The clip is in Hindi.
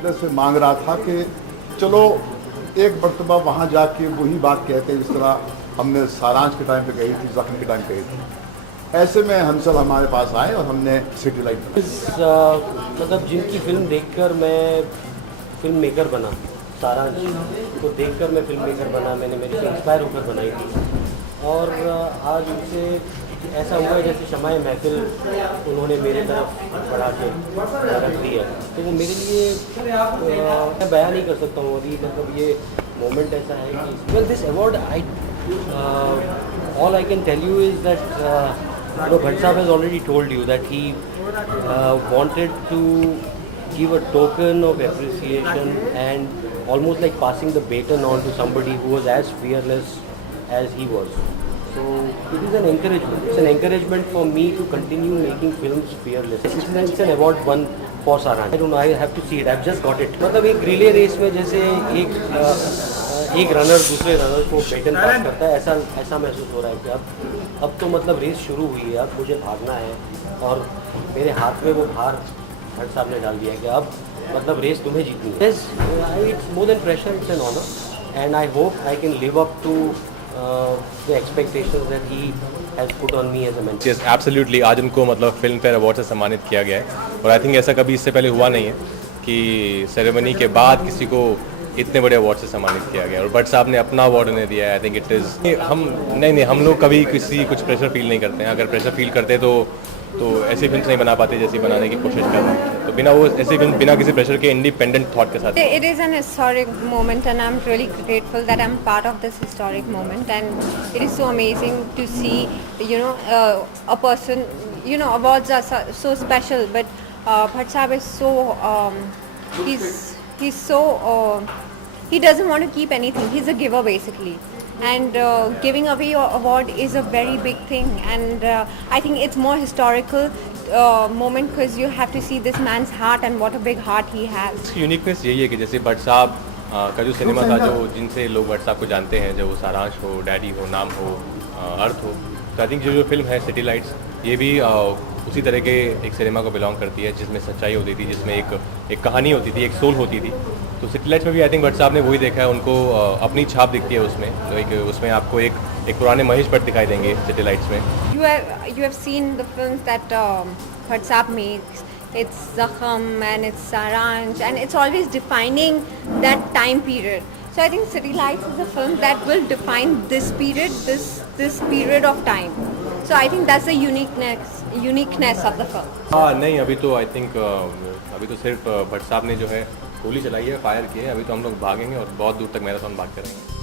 बंदे से मांग रहा था कि चलो एक मरतबा वहाँ जाके वही बात कहते हैं जिस तरह हमने सारांश के टाइम पे कही थी, जख्म के टाइम कही थी। ऐसे में हंसल हमारे पास आए और हमने सिटी लाइट मतलब जिनकी फिल्म देखकर मैं फिल्म मेकर बना, सारांश को देखकर मैं फिल्म मेकर बना, मैंने मेरी से इंस्पायर होकर बनाई थी। और आज उनसे ऐसा हुआ है जैसे शमाए महफिल उन्होंने मेरे तरफ बढ़ा के रख दी है। तो वो मेरे लिए मैं बयान नहीं कर सकता हूँ अभी, मतलब ये मोमेंट ऐसा है कि well this award I all I can tell you is that Bhatt Sahab has already told you that he wanted to give a token of appreciation and almost like passing the baton on to somebody who was as fearless as he was. So it is an encouragement. It's an encouragement for me to continue making films fearless. It's an award won for Saran. I don't know. I have to see it. I've just got it. मतलब एक रिले रेस में जैसे एक रनर दूसरे रनर को बेटन पास करता है, ऐसा महसूस हो रहा है कि अब तो मतलब रेस शुरू हुई है, अब मुझे भागना है और मेरे हाथ में वो भार भट्ट साहब ने डाल दिया है कि अब मतलब रेस तुम्हें जीतनी है। It's more than pressure, it's an honor and I hope I can live up to the expectations that he has put on me as a mentor. Yes, absolutely. आज उनको मतलब फिल्म फेयर अवार्ड से सम्मानित किया गया है और आई थिंक ऐसा कभी इससे पहले हुआ नहीं है कि सेरेमनी के बाद किसी को इतने बड़े अवार्ड से सम्मानित किया गया और भट्ट साहब ने अपना अवार्ड उन्हें दिया है। आई थिंक इट इज़ हम लोग कभी किसी कुछ प्रेशर फील नहीं करते हैं। अगर प्रेशर फील करते तो ऐसी फिल्म नहीं बना पाते जैसी बनाने की कोशिश कर रहे हैं। तो बिना वो ऐसी फिल्म बिना किसी प्रेशर के इंडिपेंडेंट थॉट के साथ। It is an historic moment and I'm really grateful that I'm part of this historic moment and it is so amazing to see a person, awards are so special but Bhatt Sahab is so he's so he doesn't want to keep anything. He's a giver basically. And giving away your award is a very big thing and I think it's more historical moment because you have to see this man's heart and what a big heart he has. Uniqueness यही है कि जैसे भट्ट साहब का जो सिनेमा था, जो जिनसे लोग भट्ट साहब को जानते हैं, जो वो सारांश हो, डैडी हो, नाम हो, अर्थ हो, तो आई थिंक जो फिल्म है सिटी लाइट्स ये भी उसी तरह के एक सिनेमा को बिलोंग करती है जिसमें सच्चाई होती थी, जिसमें एक कहानी होती थी, एक सोल होती थी। तो सिटी लाइट्स में भी आई थिंक भट्ट साहब ने वही देखा है, उनको अपनी छाप दिखती है उसमें। तो उसमें आपको एक पुराने महेश भट्ट दिखाई देंगे सिटी लाइट्स में। You have seen the films that Bhatt Sahab makes. It's Zakham and it's Saransh and it's always defining that time period. So I think City Lights is a film that will define this period, this period of time. So I think that's the uniqueness of the film. हाँ नहीं, अभी तो आई थिंक अभी तो सिर्फ भट्ट साहब ने जो है गोली चलाई है, फायर किए, अभी तो हम लोग भागेंगे और बहुत दूर तक मैराथन भाग करेंगे।